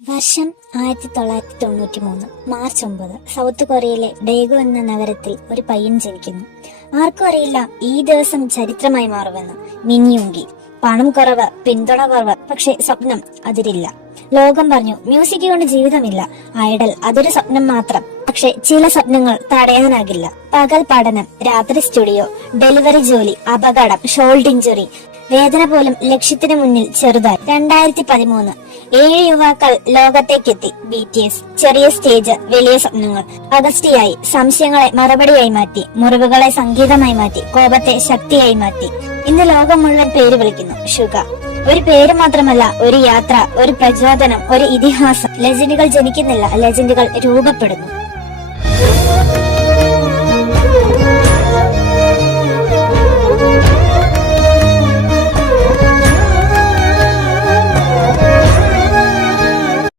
വർഷം 1993 March 9. South കൊറിയയിലെ Daegu എന്ന നഗരത്തിൽ ഒരു പയ്യൻ ജനിക്കുന്നു. ആർക്കും അറിയില്ല ഈ ദിവസം ചരിത്രമായി മാറുമെന്ന്. മിൻയുങ്കി. പണം കുറവ്, പിന്തുണ കുറവ്, പക്ഷെ സ്വപ്നം അതിരില്ല. ലോകം പറഞ്ഞു മ്യൂസിക് കൊണ്ട് ജീവിതമില്ല, ഐഡൽ അതൊരു സ്വപ്നം മാത്രം. പക്ഷെ ചില സ്വപ്നങ്ങൾ തടയാനാകില്ല. പകൽ പഠനം, രാത്രി സ്റ്റുഡിയോ, ഡെലിവറി ജോലി, അപകടം, ഷോൾഡർ ഇഞ്ചുറി, വേദന പോലും ലക്ഷ്യത്തിന് മുന്നിൽ ചെറുതായി. 2013 7 യുവാക്കൾ ലോകത്തേക്കെത്തി. BTS. ചെറിയ സ്റ്റേജ്, വലിയ സ്വപ്നങ്ങൾ. അഗസ്റ്റിയായി സംശയങ്ങളെ മറുപടിയായി മാറ്റി, മുറിവുകളെ സംഗീതമായി മാറ്റി, കോപത്തെ ശക്തിയായി മാറ്റി. ഇന്ന് ലോകം മുഴുവൻ പേര് വിളിക്കുന്നു ഷുഗ. ഒരു പേര് മാത്രമല്ല, ഒരു യാത്ര, ഒരു പ്രചോദനം, ഒരു ഇതിഹാസം. ലെജൻഡുകൾ ജനിക്കുന്നില്ല, ലെജൻഡുകൾ രൂപപ്പെടുന്നു.